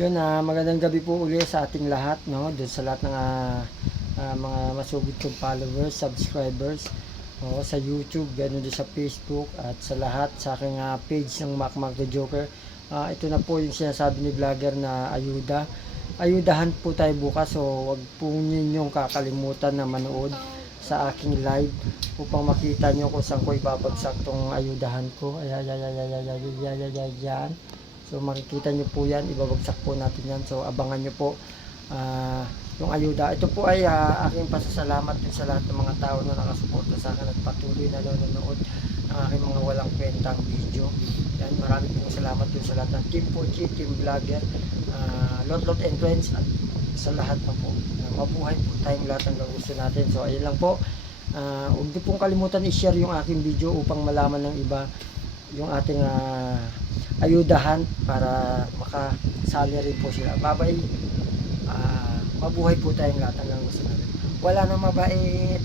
Yun, magandang gabi po uli sa ating lahat, no? Doon sa lahat ng mga masugid kong followers, subscribers, no? Sa YouTube, ganoon din sa Facebook, at sa lahat sa aking page ng Macmac the Joker. Ito na po yung sinasabi ni vlogger na ayuda. Ayudahan po tayo bukas, so wag po ninyong kakalimutan na manood sa aking live upang makita nyo kung saan ko ibabagsak tong ayudahan ko. Ayan. So makikita nyo po yan, ibabagsak po natin yan. So abangan nyo po yung ayuda. Ito po ay aking pasasalamat din sa lahat ng mga tao na nakasuporta sa akin at patuloy na nanonood ng aking mga walang kwentang video. Yan, maraming pong salamat din sa lahat ng Team Pochi, Team Vlogger, Lot and Friends, at sa lahat na po. Mabuhay po tayong lahat ng gusto natin. So ayun lang po. Huwag niyo pong kalimutan i-share yung aking video upang malaman ng iba yung ating ayudahan para makasali rin po sila. Babay, mabuhay po tayong lahat hanggang gusto natin. Wala nang mabait.